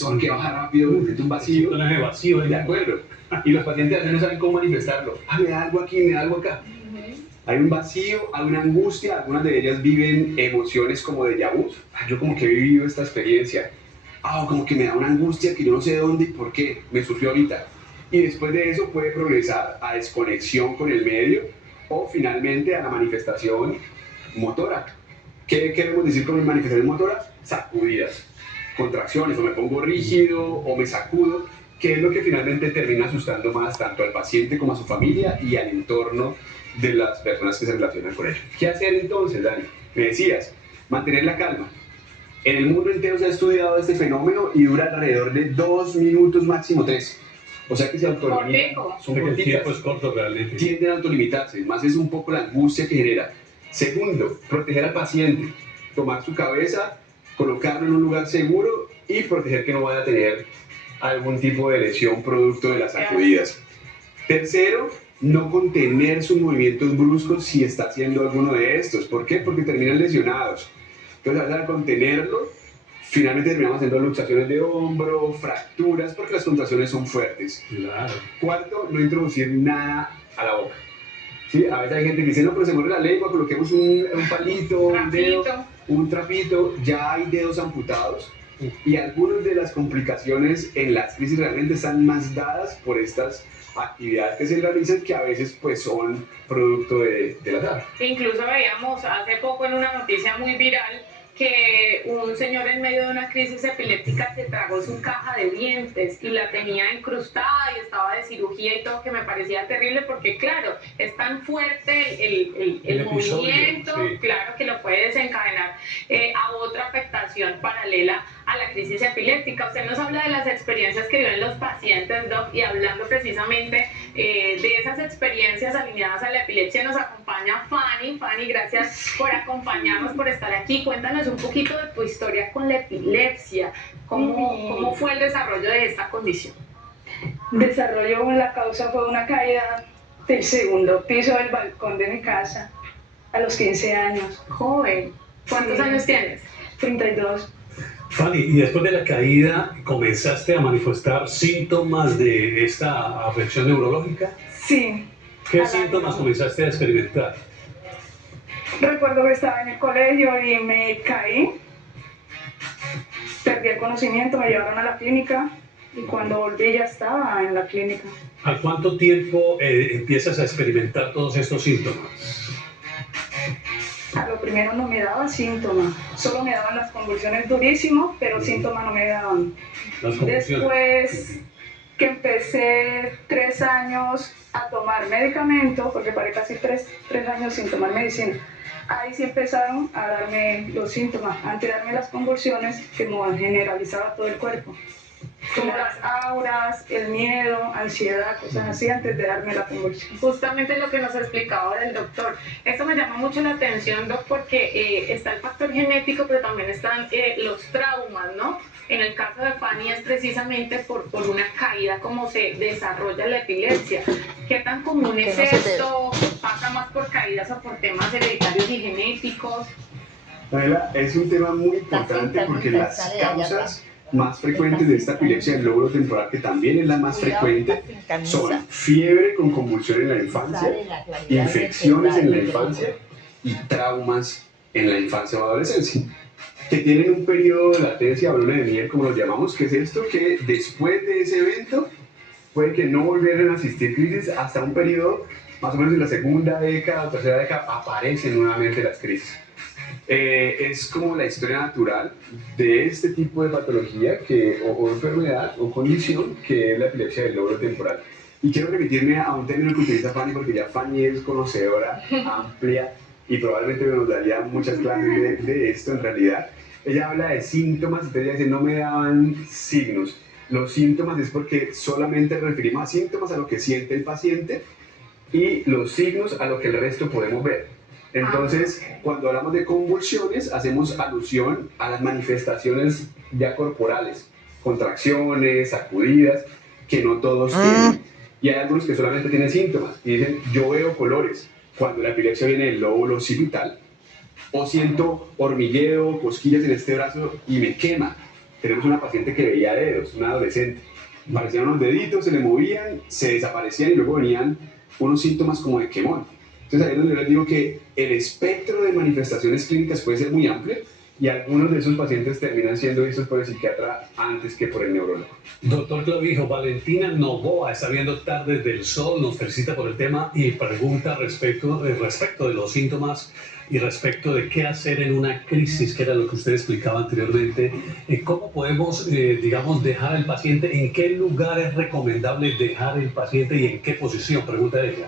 son que baja rápido, siente un vacío. De acuerdo. Y los pacientes a veces no saben cómo manifestarlo. Me da algo aquí, me da algo acá. Hay un vacío, hay una angustia, algunas de ellas viven emociones como de déjà vu. Yo como que he vivido esta experiencia. Como que me da una angustia que yo no sé de dónde y por qué, me surgió ahorita. Y después de eso puede progresar a desconexión con el medio o finalmente a la manifestación motora. ¿Qué queremos decir con manifestación motora? Sacudidas, contracciones, o me pongo rígido o me sacudo, que es lo que finalmente termina asustando más tanto al paciente como a su familia y al entorno de las personas que se relacionan con él. ¿Qué hacer entonces, Dani? Me decías, mantener la calma. En el mundo entero se ha estudiado este fenómeno y dura alrededor de 2 minutos, máximo 3. O sea que se autolimitan. Son cortitas. El tiempo es corto realmente. Tienden a autolimitarse, más es un poco la angustia que genera. Segundo, proteger al paciente. Tomar su cabeza, colocarlo en un lugar seguro y proteger que no vaya a tener algún tipo de lesión producto de las sacudidas. Tercero, no contener sus movimientos bruscos si está haciendo alguno de estos. ¿Por qué? Porque terminan lesionados. Entonces, al contenerlo, finalmente terminamos haciendo luxaciones de hombro, fracturas, porque las contracciones son fuertes. Claro. Cuarto, no introducir nada a la boca. ¿Sí? A veces hay gente que dice, no, pero se muere la lengua, coloquemos un palito, un dedo, un trapito. Ya hay dedos amputados. Y algunas de las complicaciones en las crisis realmente están más dadas por estas actividades que se realizan, que a veces pues son producto del azar. Incluso veíamos hace poco en una noticia muy viral que un señor en medio de una crisis epiléptica se tragó su caja de dientes y la tenía incrustada y estaba de cirugía y todo, que me parecía terrible porque claro, es tan fuerte el movimiento, sí, claro que lo puede desencadenar a otra afectación paralela a la crisis epiléptica. Usted nos habla de las experiencias que viven los pacientes, Doc, y hablando precisamente de esas experiencias alineadas a la epilepsia nos acompaña Fanny. Fanny, gracias por acompañarnos, por estar aquí. Cuéntanos un poquito de tu historia con la epilepsia. ¿Cómo fue el desarrollo de esta condición? La causa fue una caída del segundo piso del balcón de mi casa a los 15 años. Joven. ¿Cuántos años tienes? 32. Fanny, y después de la caída, ¿comenzaste a manifestar síntomas de esta afección neurológica? Sí. ¿Qué síntomas comenzaste a experimentar? Recuerdo que estaba en el colegio y me caí, perdí el conocimiento, me llevaron a la clínica y cuando volví ya estaba en la clínica. ¿A cuánto tiempo empiezas a experimentar todos estos síntomas? A lo primero no me daba síntomas, solo me daban las convulsiones durísimo, pero síntomas no me daban. Después que empecé 3 años a tomar medicamento, porque paré casi 3 años sin tomar medicina, ahí sí empezaron a darme los síntomas, antes de darme las convulsiones que me generalizaba todo el cuerpo. Como las auras, el miedo, ansiedad, cosas así antes de darme la convulsión. Justamente lo que nos explicaba ahora el doctor. Esto me llama mucho la atención, Doc, porque está el factor genético, pero también están los traumas, ¿no? En el caso de Fanny es precisamente por una caída como se desarrolla la epilepsia. ¿Qué tan común es esto? ¿Pasa más por caídas o por temas hereditarios y genéticos? Manuela, es un tema muy importante porque las causas más frecuentes de esta epilepsia del lóbulo temporal, que también es la más frecuente, son fiebre con convulsión en la infancia, infecciones en la infancia y traumas en la infancia o adolescencia, que tienen un periodo de latencia o luna de miel, como lo llamamos, que es esto que después de ese evento puede que no volvieran a asistir crisis hasta un periodo, más o menos en la segunda década o tercera década, aparecen nuevamente las crisis. Es como la historia natural de este tipo de patología o enfermedad o condición que es la epilepsia del lóbulo temporal. Y quiero remitirme a un término que utiliza Fanny, porque ya Fanny es conocedora amplia y probablemente nos daría muchas clases de esto en realidad. Ella habla de síntomas, entonces ella dice, no me daban signos. Los síntomas es porque solamente referimos a síntomas a lo que siente el paciente y los signos a lo que el resto podemos ver. Entonces, cuando hablamos de convulsiones, hacemos alusión a las manifestaciones ya corporales, contracciones, sacudidas, que no todos tienen. Y hay algunos que solamente tienen síntomas y dicen, yo veo colores, cuando la epilepsia viene del lóbulo occipital, o siento hormigueo, cosquillas en este brazo y me quema. Tenemos una paciente que veía dedos, una adolescente. Parecían unos deditos, se le movían, se desaparecían y luego venían unos síntomas como de quemón. Entonces ahí es donde yo les digo que el espectro de manifestaciones clínicas puede ser muy amplio y algunos de esos pacientes terminan siendo vistos por el psiquiatra antes que por el neurólogo. Doctor Clavijo, Valentina Novoa está viendo Tardes del Sol, nos felicita por el tema y pregunta respecto de los síntomas y respecto de qué hacer en una crisis, que era lo que usted explicaba anteriormente. ¿Cómo podemos, digamos, dejar al paciente? ¿En qué lugar es recomendable dejar el paciente y en qué posición? Pregunta ella.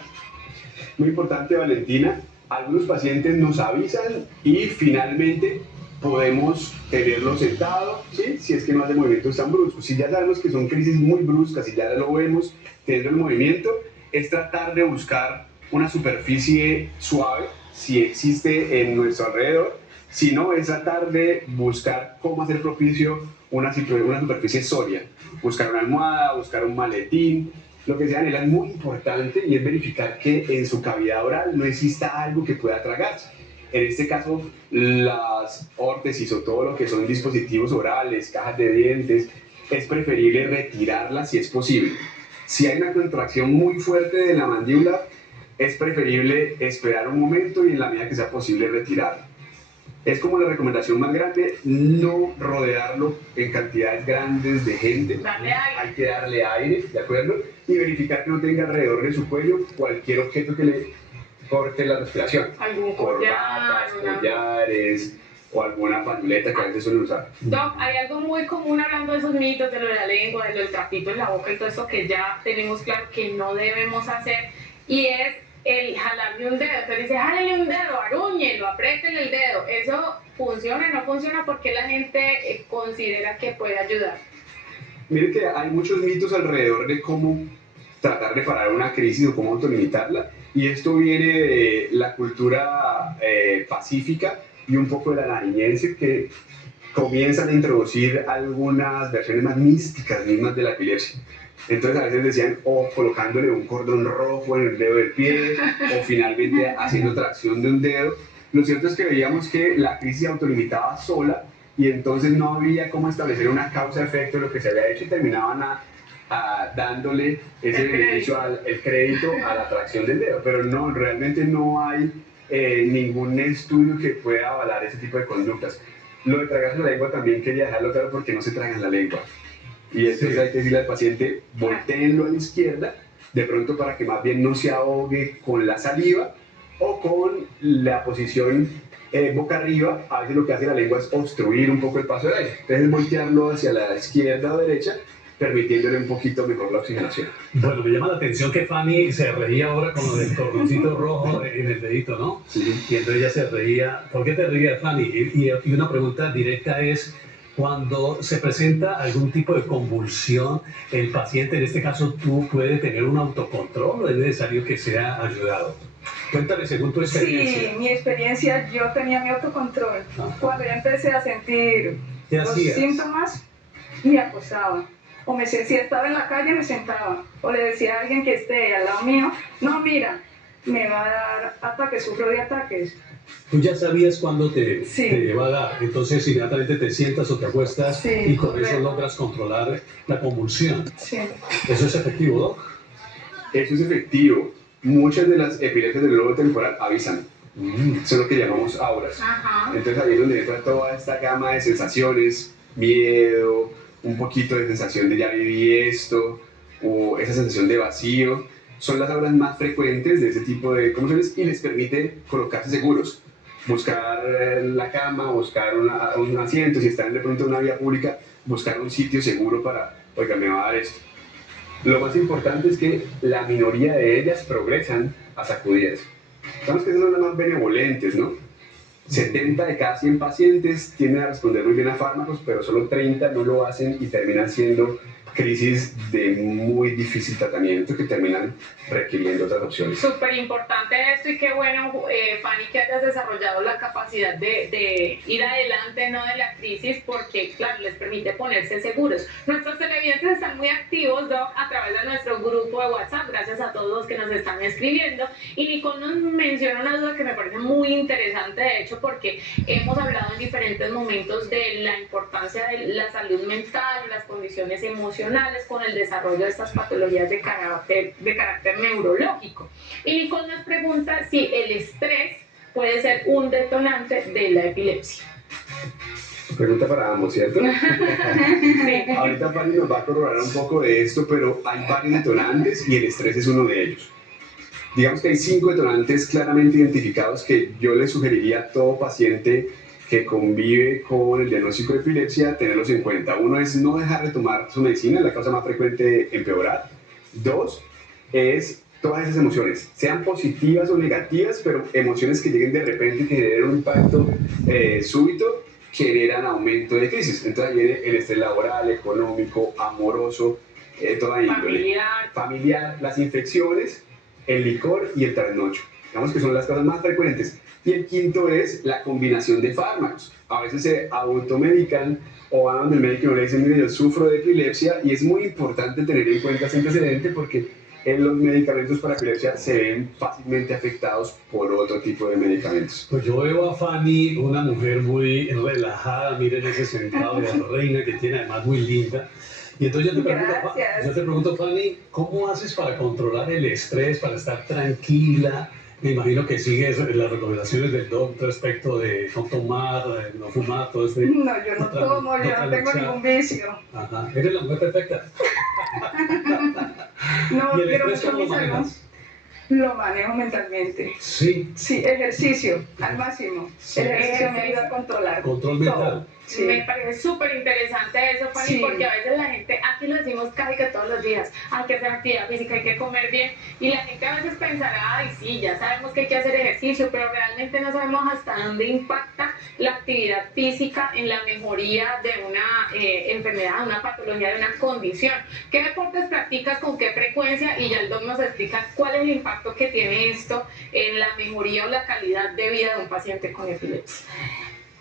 Muy importante, Valentina. Algunos pacientes nos avisan y finalmente podemos tenerlo sentado, ¿sí? Si es que no hace movimientos tan bruscos. Si ya sabemos que son crisis muy bruscas y ya lo vemos teniendo el movimiento, es tratar de buscar una superficie suave, si existe en nuestro alrededor. Si no, es tratar de buscar cómo hacer propicio una superficie sólida. Buscar una almohada, buscar un maletín, lo que sea. Es muy importante y es verificar que en su cavidad oral no exista algo que pueda tragarse. En este caso, las órtesis o todo lo que son dispositivos orales, cajas de dientes, es preferible retirarlas si es posible. Si hay una contracción muy fuerte de la mandíbula, es preferible esperar un momento y en la medida que sea posible retirarla. Es como la recomendación más grande, no rodearlo en cantidades grandes de gente. Hay que darle aire, ¿de acuerdo? Y verificar que no tenga alrededor de su cuello cualquier objeto que le corte la respiración. Algún corbatas, collares o alguna pañoleta que a veces suelen usar. Doc, hay algo muy común hablando de esos mitos, de lo de la lengua, de lo del trapito en la boca y todo eso que ya tenemos claro que no debemos hacer, y es el jalarle un dedo. Entonces dice, jálale un dedo, arúñelo, apriétele el dedo. ¿Eso funciona o no funciona? Porque la gente considera que puede ayudar. Mire que hay muchos mitos alrededor de cómo tratar de parar una crisis o cómo autolimitarla, y esto viene de la cultura pacífica y un poco de la nariñense, que comienzan a introducir algunas versiones más místicas mismas de la epilepsia. Entonces a veces decían o colocándole un cordón rojo en el dedo del pie o finalmente haciendo tracción de un dedo. Lo cierto es que veíamos que la crisis se autolimitaba sola y entonces no había cómo establecer una causa-efecto de lo que se había hecho y terminaban dándole ese beneficio, el crédito a la tracción del dedo. Pero no, realmente no hay ningún estudio que pueda avalar ese tipo de conductas. Lo de tragarse la lengua también quería dejarlo claro, porque no se tragan la lengua. Y entonces hay que decirle al paciente, voltéenlo a la izquierda, de pronto para que más bien no se ahogue con la saliva o con la posición boca arriba. A veces lo que hace la lengua es obstruir un poco el paso del aire. Entonces voltearlo hacia la izquierda o derecha, permitiéndole un poquito mejor la oxigenación. Bueno, me llama la atención que Fanny se reía ahora con lo del cordoncito rojo en el dedito, ¿no? Sí. Y entonces ella se reía. ¿Por qué te reías, Fanny? Y una pregunta directa es, cuando se presenta algún tipo de convulsión, el paciente, en este caso tú, puede tener un autocontrol o es necesario que sea ayudado. Cuéntame según tu experiencia. Sí, mi experiencia, yo tenía mi autocontrol. Cuando yo empecé a sentir los síntomas, me acostaba. O si estaba en la calle, me sentaba. O le decía a alguien que esté al lado mío, no, mira, me va a dar ataques, sufro de ataques. Tú ya sabías cuándo te Sí. iba a dar, entonces inmediatamente te sientas o te acuestas, Sí, y con correcto. eso logras controlar la convulsión. Sí. ¿Eso es efectivo, Doc? Eso es efectivo. Muchas de las epilepsias del globo temporal avisan. Eso es lo que llamamos auras. Ajá. Entonces ahí es donde entra toda esta gama de sensaciones, miedo, un poquito de sensación de ya viví esto, o esa sensación de vacío. Son las auras más frecuentes de ese tipo de conmociones y les permite colocarse seguros. Buscar la cama, buscar un asiento, si están de pronto en una vía pública, buscar un sitio seguro para, oiga, me va a dar esto. Lo más importante es que la minoría de ellas progresan a sacudidas. Sabemos que esas son las más benevolentes, ¿no? 70 de cada 100 pacientes tienden a responder muy bien a fármacos, pero solo 30 no lo hacen y terminan siendo crisis de muy difícil tratamiento que terminan requiriendo otras opciones. Súper importante esto, y qué bueno, Fanny, que hayas desarrollado la capacidad de ir adelante, no de la crisis, porque claro, les permite ponerse seguros. Nuestros televidentes televidentes están muy activos, Doc, a través de nuestro grupo de WhatsApp. Gracias a todos los que nos están escribiendo. Y Nicole nos menciona una duda que me parece muy interesante, de hecho, porque hemos hablado en diferentes momentos de la importancia de la salud mental, las condiciones emocionales con el desarrollo de estas patologías de carácter neurológico. Y Nicole nos pregunta si el estrés puede ser un detonante de la epilepsia. Pregunta para ambos, ¿cierto? Sí. Ahorita Fanny nos va a corroborar un poco de esto, pero hay varios detonantes y el estrés es uno de ellos. Digamos que hay 5 detonantes claramente identificados que yo le sugeriría a todo paciente que convive con el diagnóstico de epilepsia tenerlos en cuenta. Uno es no dejar de tomar su medicina, es la causa más frecuente de empeorar. 2 es todas esas emociones, sean positivas o negativas, pero emociones que lleguen de repente y que generen un impacto súbito, generan aumento de crisis. Entonces ahí viene el estrés laboral, económico, amoroso, toda índole. Familiar, las infecciones, el licor y el trasnocho. Digamos que son las causas más frecuentes. Y el quinto es la combinación de fármacos. A veces se automedican o van donde el médico y le dicen, mire, yo sufro de epilepsia, y es muy importante tener en cuenta ese antecedente porque los medicamentos para epilepsia se ven fácilmente afectados por otro tipo de medicamentos. Pues yo veo a Fanny, una mujer muy relajada, miren ese sentado de reina que tiene, además muy linda. Y entonces yo te pregunto, Fanny, ¿cómo haces para controlar el estrés, para estar tranquila? Me imagino que sigues las recomendaciones del doctor respecto de no tomar, no fumar, todo este... No, yo no tomo, yo no tengo ningún vicio. Ajá, eres la mujer perfecta. No, ¿Y el quiero estrés mucho cómo mis lo amigos. Lo manejo mentalmente. Sí. Sí, ejercicio, al máximo. Sí. El ejercicio me ayuda a controlar. Control mental. Sí. Me parece súper interesante eso, Fanny, Sí. porque a veces la gente, aquí lo decimos casi que todos los días, hay que hacer actividad física, hay que comer bien, y la gente a veces pensará, ay sí, ya sabemos que hay que hacer ejercicio, pero realmente no sabemos hasta dónde impacta la actividad física en la mejoría de una enfermedad, de una patología, de una condición. ¿Qué deportes practicas, con qué frecuencia? Y ya el doc nos explica cuál es el impacto que tiene esto en la mejoría o la calidad de vida de un paciente con epilepsia.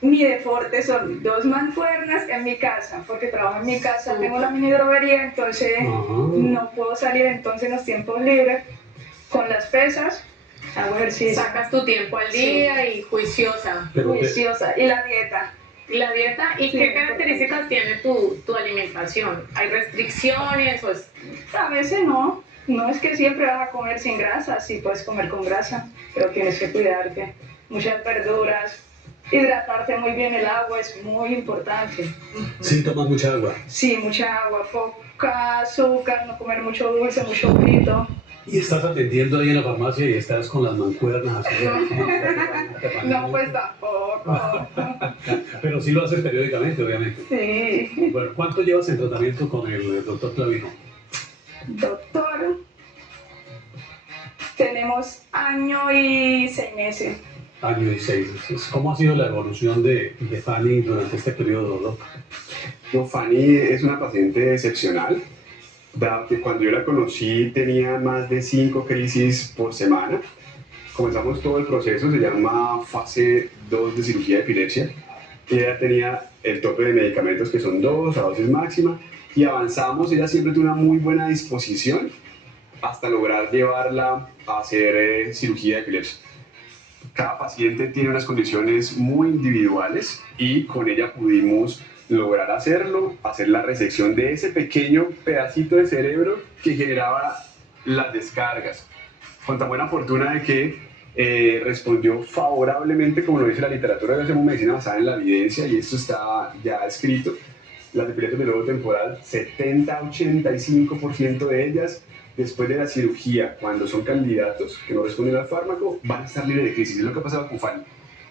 Mi deporte son 2 mancuernas en mi casa, porque trabajo en mi casa, tengo una mini droguería, entonces no puedo salir, entonces en los tiempos libres, con las pesas, hago ejercicio. Sacas tu tiempo al día y juiciosa. Juiciosa. Y la dieta. La dieta, ¿y qué características tiene tu alimentación? ¿Hay restricciones o es...? A veces no, no es que siempre vas a comer sin grasa, sí puedes comer con grasa, pero tienes que cuidarte. Muchas verduras. Hidratarte muy bien, el agua es muy importante. Sí, tomas mucha agua. Sí, mucha agua, poca azúcar, no comer mucho dulce, mucho frito. Y estás atendiendo ahí en la farmacia y estás con las mancuernas. Así, No, pues tampoco. Pero sí lo haces periódicamente, obviamente. Sí. Bueno, ¿cuánto llevas en tratamiento con el doctor Clavino? Doctor, tenemos 1 año y 6 meses. Año y 6 meses. ¿Cómo ha sido la evolución de Fanny durante este periodo, Doc? No, Fanny es una paciente excepcional, dado que cuando yo la conocí tenía más de 5 crisis por semana. Comenzamos todo el proceso, se llama fase 2 de cirugía de epilepsia. Ella tenía el tope de medicamentos que son 2 a dosis máxima, y avanzamos. Ella siempre tuvo una muy buena disposición hasta lograr llevarla a hacer cirugía de epilepsia. Cada paciente tiene unas condiciones muy individuales y con ella pudimos lograr hacerlo, hacer la resección de ese pequeño pedacito de cerebro que generaba las descargas. Con tan buena fortuna de que respondió favorablemente, como lo dice la literatura, que hacemos medicina basada en la evidencia, y esto está ya escrito. Las epilepsias del lobo temporal, 70-85% de ellas, después de la cirugía, cuando son candidatos que no responden al fármaco, van a estar libres de crisis. Es lo que ha pasado con Fanny.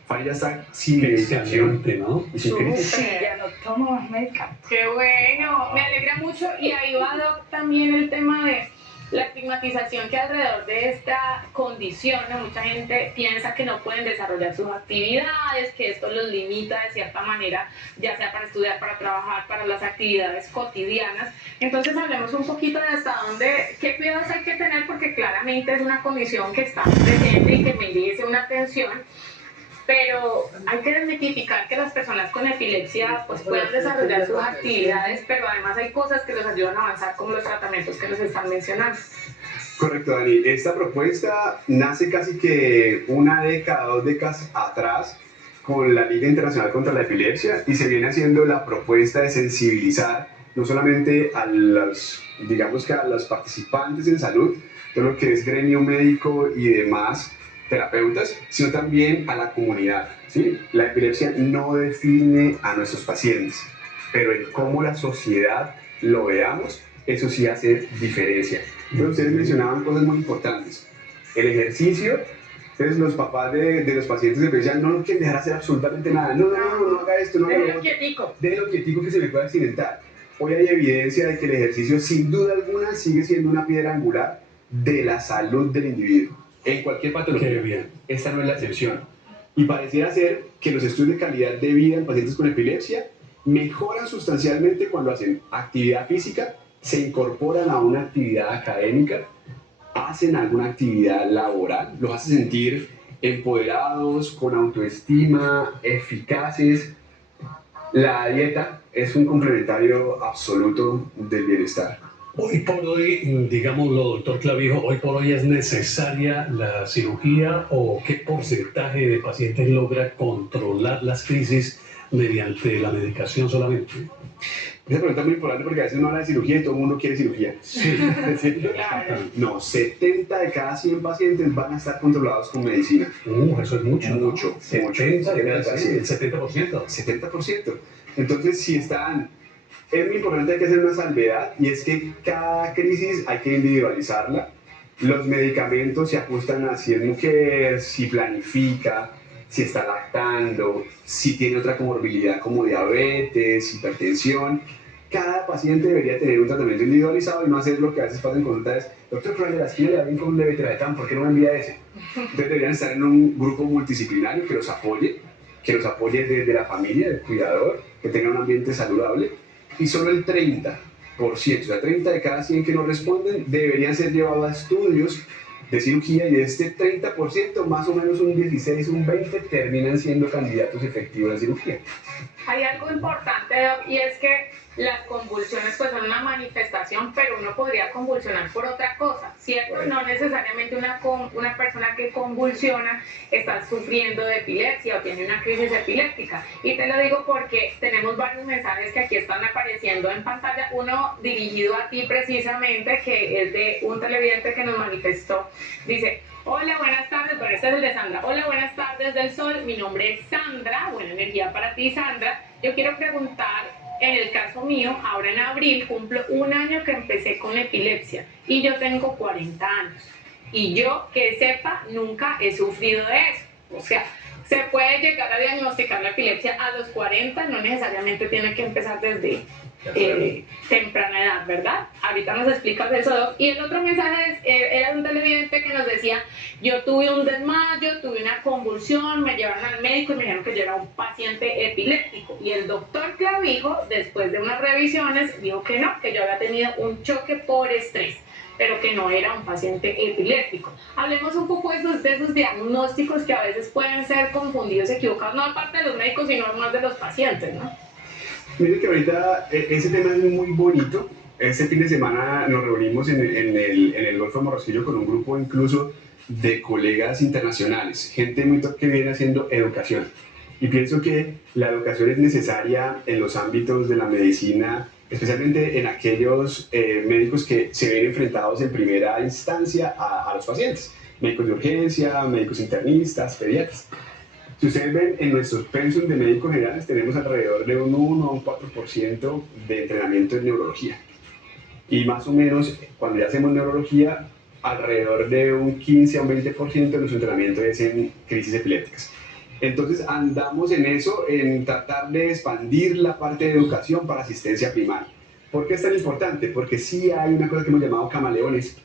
Fanny ya está sin medicación, ¿no? Y sin crisis. Sí, ya no tomo más medicamentos. ¡Qué bueno! Me alegra mucho. Y ahí va, Doc, también el tema de la estigmatización que alrededor de esta condición, ¿no? Mucha gente piensa que no pueden desarrollar sus actividades, que esto los limita de cierta manera, ya sea para estudiar, para trabajar, para las actividades cotidianas. Entonces hablemos un poquito de hasta dónde, qué cuidados hay que tener, porque claramente es una condición que está presente y que merece una atención. pero hay que desmitificar que las personas con epilepsia pues puedan desarrollar sus actividades, pero además hay cosas que los ayudan a avanzar, como los tratamientos que nos están mencionando. Correcto, Dani. Esta propuesta nace casi que una década, 2 décadas atrás con la Liga Internacional contra la Epilepsia y se viene haciendo la propuesta de sensibilizar no solamente a los, digamos que a los participantes en salud, todo lo que es gremio médico y demás terapeutas, sino también a la comunidad, ¿sí? La epilepsia no define a nuestros pacientes, pero en cómo la sociedad lo veamos, eso sí hace diferencia. Entonces ustedes mencionaban cosas muy importantes. El ejercicio, entonces los papás de los pacientes de epilepsia no lo quieren dejar hacer absolutamente nada. No haga esto, no haga lo otro. Déjelo quietico que se me puede accidentar. Hoy hay evidencia de que el ejercicio sin duda alguna sigue siendo una piedra angular de la salud del individuo. En cualquier patología, esta no es la excepción. Y pareciera ser que los estudios de calidad de vida en pacientes con epilepsia mejoran sustancialmente cuando hacen actividad física, se incorporan a una actividad académica, hacen alguna actividad laboral, los hace sentir empoderados, con autoestima, eficaces. La dieta es un complementario absoluto del bienestar. Hoy por hoy, digámoslo, doctor Clavijo, hoy por hoy es necesaria la cirugía o qué porcentaje de pacientes logra controlar las crisis mediante la medicación solamente. Esa pregunta es muy importante porque a veces uno habla de cirugía y todo el mundo quiere cirugía. Sí. No, 70 de cada 100 pacientes van a estar controlados con medicina. Eso es mucho. Mucho. 70 de cada 100, el 70%. 70%. Entonces, si están... Es muy importante, hay que hacer una salvedad, y es que cada crisis hay que individualizarla. Los medicamentos se ajustan a si es mujer, si planifica, si está lactando, si tiene otra comorbilidad como diabetes, hipertensión. Cada paciente debería tener un tratamiento individualizado y no hacer lo que a veces pasa en consultas: doctor, pero de la esquina le da bien con un levetiracetam, ¿por qué no me envía ese? Entonces deberían estar en un grupo multidisciplinario que los apoye desde la familia, del cuidador, que tenga un ambiente saludable. Y solo el 30%, o sea, 30 de cada 100 que no responden, deberían ser llevados a estudios de cirugía, y de este 30%, más o menos un 16, un 20 terminan siendo candidatos efectivos a cirugía. Hay algo importante, Doc, y es que las convulsiones pues son una manifestación, pero uno podría convulsionar por otra cosa, ¿cierto? No necesariamente una persona que convulsiona está sufriendo de epilepsia o tiene una crisis epiléptica. Y te lo digo porque tenemos varios mensajes que aquí están apareciendo en pantalla, uno dirigido a ti precisamente, que es de un televidente que nos manifestó. Dice: hola, buenas tardes. Bueno, este es el de Sandra. Hola, buenas tardes del Sol. Mi nombre es Sandra. Buena energía para ti, Sandra. Yo quiero preguntar, en el caso mío, ahora en abril cumplo un año que empecé con epilepsia y yo tengo 40 años. Y yo, que sepa, nunca he sufrido de eso. O sea, se puede llegar a diagnosticar la epilepsia a los 40, no necesariamente tiene que empezar desde temprana edad, ¿verdad? Ahorita nos explicas eso, Doc. Y el otro mensaje era de un televidente que nos decía: yo tuve un desmayo, tuve una convulsión, me llevaron al médico y me dijeron que yo era un paciente epiléptico. Y el doctor Clavijo, después de unas revisiones, dijo que no, que yo había tenido un choque por estrés, pero que no era un paciente epiléptico. Hablemos un poco de esos diagnósticos que a veces pueden ser confundidos, equivocados, no aparte de los médicos, sino más de los pacientes, ¿no? Mire que ahorita ese tema es muy bonito. Este fin de semana nos reunimos en el Golfo de Morrosquillo con un grupo incluso de colegas internacionales, gente muy top que viene haciendo educación. Y pienso que la educación es necesaria en los ámbitos de la medicina, especialmente en aquellos médicos que se ven enfrentados en primera instancia a los pacientes, médicos de urgencia, médicos internistas, pediatras. Si ustedes ven, en nuestros pensum de médicos generales tenemos alrededor de un 1 a un 4% de entrenamiento en neurología. Y más o menos, cuando ya hacemos neurología, alrededor de un 15 a un 20% de nuestro entrenamiento es en crisis epilépticas. Entonces andamos en eso, en tratar de expandir la parte de educación para asistencia primaria. ¿Por qué es tan importante? Porque sí hay una cosa que hemos llamado camaleones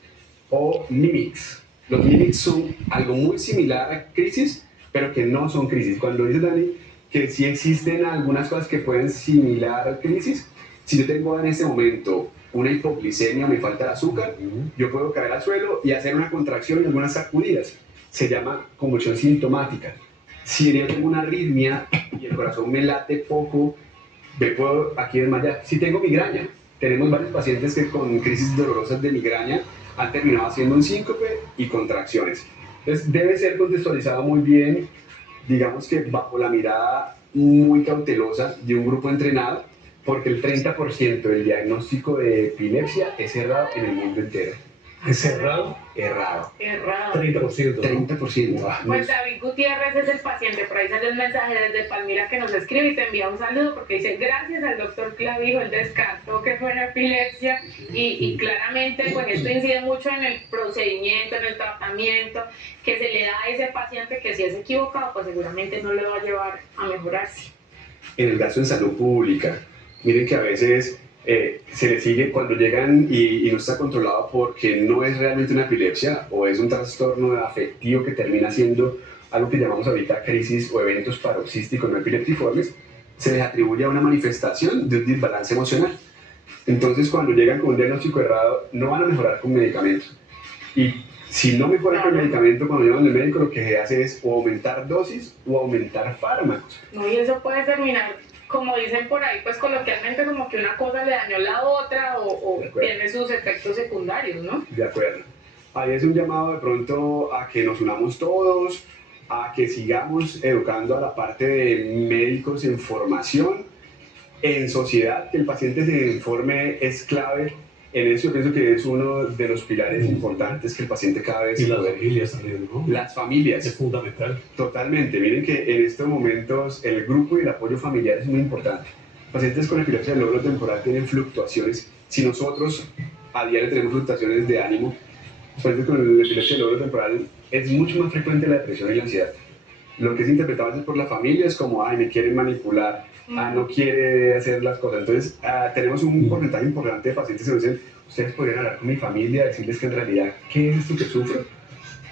o mimics. Los mimics son algo muy similar a crisis, pero que no son crisis. Cuando dice Dani que sí existen algunas cosas que pueden similar a crisis, si yo tengo en este momento una hipoglicemia o me falta el azúcar, yo puedo caer al suelo y hacer una contracción y algunas sacudidas. Se llama convulsión sintomática. Si yo tengo una arritmia y el corazón me late poco, me puedo aquí desmayar. Si tengo migraña, tenemos varios pacientes que con crisis dolorosas de migraña han terminado haciendo un síncope y contracciones. Entonces debe ser contextualizado muy bien, digamos que bajo la mirada muy cautelosa de un grupo entrenado, porque el 30% del diagnóstico de epilepsia es errado en el mundo entero. ¿Es errado? Errado. 30%. 30%. Pues David Gutiérrez es el paciente, por ahí salió un mensaje desde Palmira que nos escribe y te envía un saludo porque dice: gracias al doctor Clavijo, él descartó que fuera epilepsia y claramente pues esto incide mucho en el procedimiento, en el tratamiento que se le da a ese paciente, que si es equivocado pues seguramente no le va a llevar a mejorarse. En el gasto en salud pública, miren que a veces se le sigue cuando llegan y no está controlado porque no es realmente una epilepsia o es un trastorno afectivo que termina siendo algo que llamamos ahorita crisis o eventos paroxísticos no epileptiformes, se les atribuye a una manifestación de un desbalance emocional. Entonces, cuando llegan con un diagnóstico errado, no van a mejorar con medicamentos. Y si no mejoran con medicamento, cuando llegan al médico, lo que se hace es o aumentar dosis o aumentar fármacos. No, y eso puede terminar, como dicen por ahí, pues coloquialmente, como que una cosa le dañó la otra o tiene sus efectos secundarios, ¿no? De acuerdo. Ahí es un llamado de pronto a que nos unamos todos, a que sigamos educando a la parte de médicos en formación, en sociedad, que el paciente se informe es clave. En eso yo pienso que es uno de los pilares importantes que el paciente cada vez... Y las familias también, ¿no? Las familias. Es fundamental. Totalmente. Miren que en estos momentos el grupo y el apoyo familiar es muy importante. Pacientes con epilepsia del lóbulo temporal tienen fluctuaciones. Si nosotros a diario tenemos fluctuaciones de ánimo, los pacientes con epilepsia del lóbulo temporal es mucho más frecuente la depresión y la ansiedad. Lo que es interpretado a veces por la familia es como: ay, me quieren manipular, no quiere hacer las cosas. Entonces, tenemos un porcentaje importante de pacientes que nos dicen: ustedes podrían hablar con mi familia, decirles que en realidad, ¿qué es esto que sufro?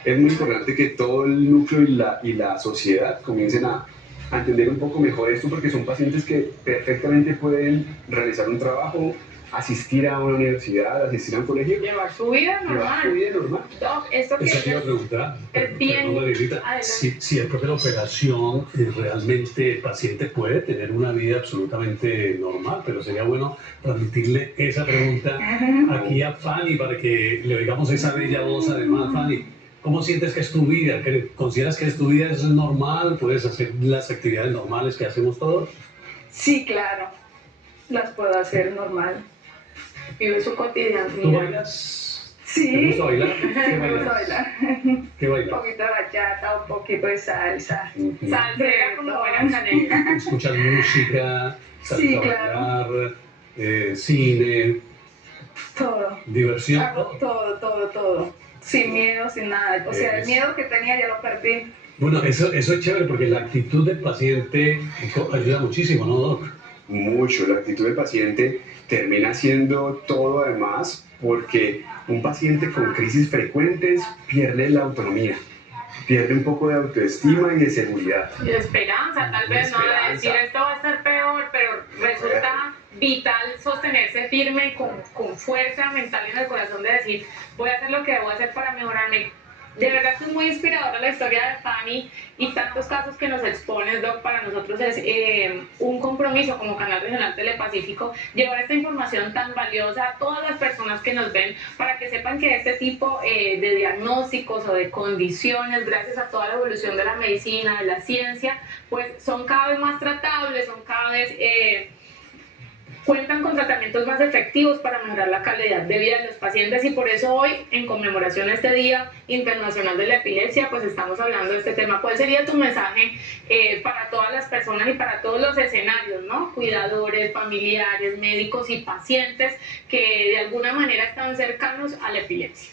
Es muy importante que todo el núcleo y la sociedad comiencen a entender un poco mejor esto, porque son pacientes que perfectamente pueden realizar un trabajo, asistir a una universidad, asistir a un colegio. Llevar su vida normal. Llevar su vida normal. Doc, esto que Eso te iba a preguntar, es bien... si después de la operación realmente el paciente puede tener una vida absolutamente normal, pero sería bueno transmitirle esa pregunta aquí a Fanny para que le oigamos esa bella voz. Además, Fanny, ¿cómo sientes que es tu vida? ¿Consideras que tu vida es normal? ¿Puedes hacer las actividades normales que hacemos todos? Sí, claro, las puedo hacer normal. Vive su cotidianidad. ¿Tú bailas? Sí. ¿Te gusta bailar? Sí, me gusta bailar. ¿Qué Un bailas? poquito de bachata, un poquito de salsa. Salsera como buena canela. ¿Escuchas música? ¿Sales Sí, a claro. bailar? ¿Cine? Todo. ¿Diversión? Hago todo. Sin miedo, sin nada. O sea, el miedo que tenía ya lo perdí. Bueno, eso es chévere porque la actitud del paciente ayuda muchísimo, ¿no, Doc? Mucho. La actitud del paciente termina siendo todo, además, porque un paciente con crisis frecuentes pierde la autonomía, pierde un poco de autoestima y de seguridad. Y de esperanza, tal vez, ¿no? De decir esto va a estar peor, pero resulta vital sostenerse firme y con fuerza mental en el corazón de decir: voy a hacer lo que debo hacer para mejorarme. De verdad que es muy inspiradora la historia de Fanny y tantos casos que nos expones, Doc. Para nosotros es un compromiso como Canal Regional Telepacífico llevar esta información tan valiosa a todas las personas que nos ven, para que sepan que este tipo de diagnósticos o de condiciones, gracias a toda la evolución de la medicina, de la ciencia, pues son cada vez más tratables, son cada vez... cuentan con tratamientos más efectivos para mejorar la calidad de vida de los pacientes, y por eso hoy, en conmemoración a este Día Internacional de la Epilepsia, pues estamos hablando de este tema. ¿Cuál sería tu mensaje para todas las personas y para todos los escenarios, ¿no? Cuidadores, familiares, médicos y pacientes que de alguna manera están cercanos a la epilepsia?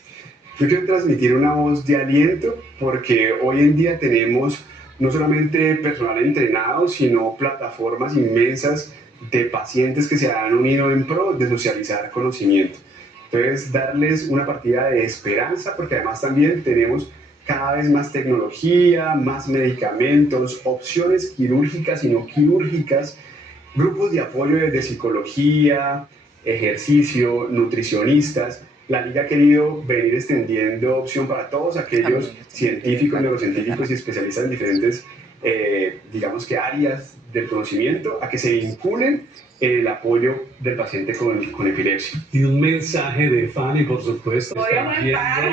Yo quiero transmitir una voz de aliento, porque hoy en día tenemos no solamente personal entrenado, sino plataformas inmensas de pacientes que se han unido en pro de socializar conocimiento. Entonces, darles una partida de esperanza, porque además también tenemos cada vez más tecnología, más medicamentos, opciones quirúrgicas y no quirúrgicas, grupos de apoyo desde psicología, ejercicio, nutricionistas. La Liga ha querido venir extendiendo opción para todos aquellos científicos, neurocientíficos y especialistas en diferentes digamos que áreas del conocimiento a que se vinculen en el apoyo del paciente con epilepsia. Y un mensaje de Fanny, por supuesto. Voy a aumentar.